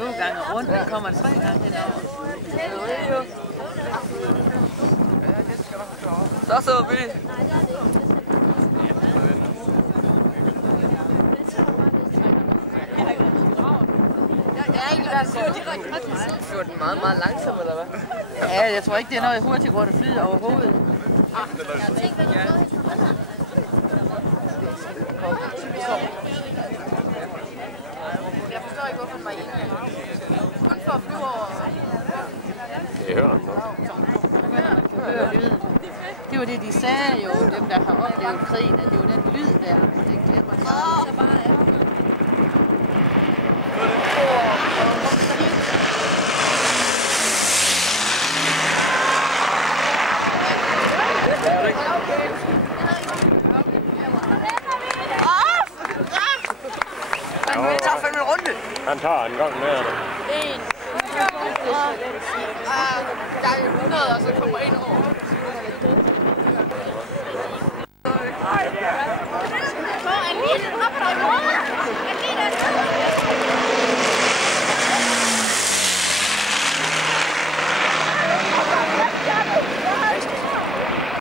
2 gange rundt, den kommer 3 gange henover. Så vi. Kører den meget, meget langsom, eller hvad? Ja, jeg tror ikke, det er noget hurtiggående fly overhovedet. Jeg forstår ikke, hvorfor den var inde. Kun for at flyve over. Jeg hører den så. Høre lyden. Det var det, de sagde jo, dem der har oplevet krigen, at det var den lyd der. Det glemmer de så bare af. Han tager fandme en runde. Han tager en gang mere. 1. Der er 100, og så kommer 1 over.